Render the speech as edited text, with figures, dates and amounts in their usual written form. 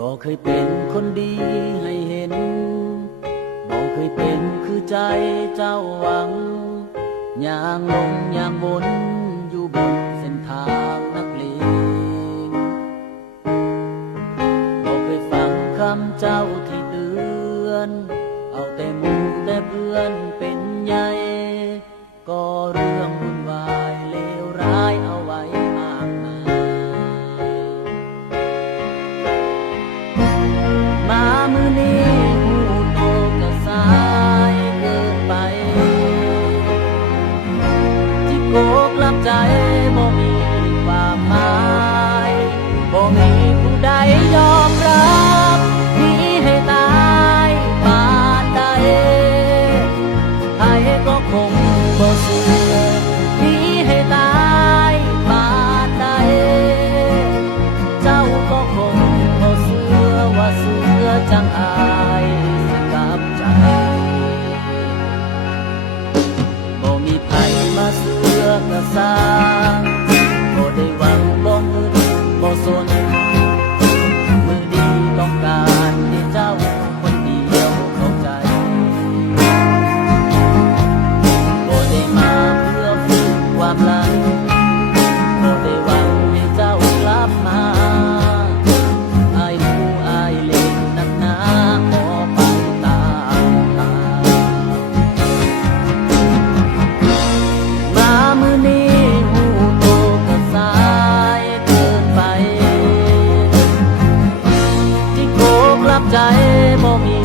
บ่เคยเป็นคนดีให้เห็นบ่เคยเป็นคือใจเจ้าหวังย่างลงย่างบนอยู่บนเส้นทางนักเลงบ่เคยฟังคำเจ้าที่เตือนเอาแต่หมู่แต่เพื่อนเป็นใหญ่ก็เรื่องวุ่นวายเลวร้ายเอาไว้มากมายมามื้อนี้หูโตก็สายเกินไปที่โกกลับใจบ่มีความหมายบ่มีผู้ใดยอมรับหนีให้ตายปานใดใครก็คงบ่เชื่อหนีให้ตายปานใดเจ้าก็คงบ่เชื่อว่าเสือจังอายสิกลับใจบ่มีไผมาเสือกระสร้างบ่ได้หวังบ่เงินบ่สนมือดีต้องการให้เจ้าคนเดียวเข้าใจบ่ได้มาเพื่อฝึกความรักบ่ได้หวังให้เจ้ากลับมาอายหูอายเล่นนักหนาขอไปตามทางมามื้อนี้หูโตก็สายเกินไปที่โกกลับใจบ่มี